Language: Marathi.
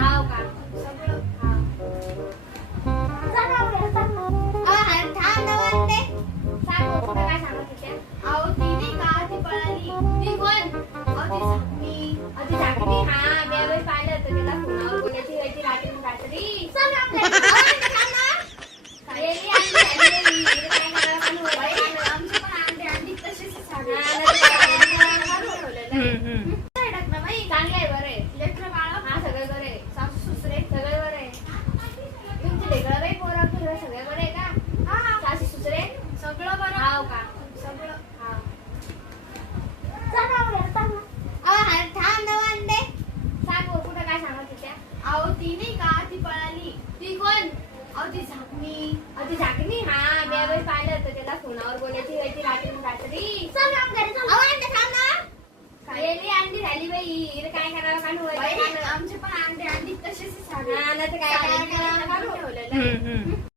हाव का सगळं थांब ना म्हणते सांग कुठं काय सांगत होत्या अहो ती नाही का ती पळाली ती कोण अहो ती झाकणी आधी झाकली हा मी यावेळेस पाहिलं होतं तिला फोनावर बोलायची व्हायची रात्री गेली आणि झाली गेली. काय करावं कानू बाई, व्हायचं? आमचे पण अंडे अंडी तसेच झाले. हा, नाही तर काय काढून ठेवलेलं. काय टाकलं बाई? चांगलं आहे बरं आहे लेकरं बाळं, हा सगळं बरं आहे सासू सुसरे. सगळं बरं आहे तुमचे लेकरं बाई पोरं तुला सगळं बरं आहे का हा, सासू सुसरे सगळं बरं. हाव का सगळं. हाव थांब ना म्हणते सांग कुठं काय सांगत होत्या अहो ती नाही का ती पळाली ती कोण अहो ती झाकणी आधी झाकली हा मी यावेळेस पाहिलं होतं तिला फोनावर बोलायची व्हायची रात्री गेली अंडी झाली बाई हिला काय करावं कानू बाई, व्हायचं? आमचे पण अंडे अंडी तसेच झाले. हा, नाही तर काय काढून काढून ठेवलेलं. ठेवलेलं.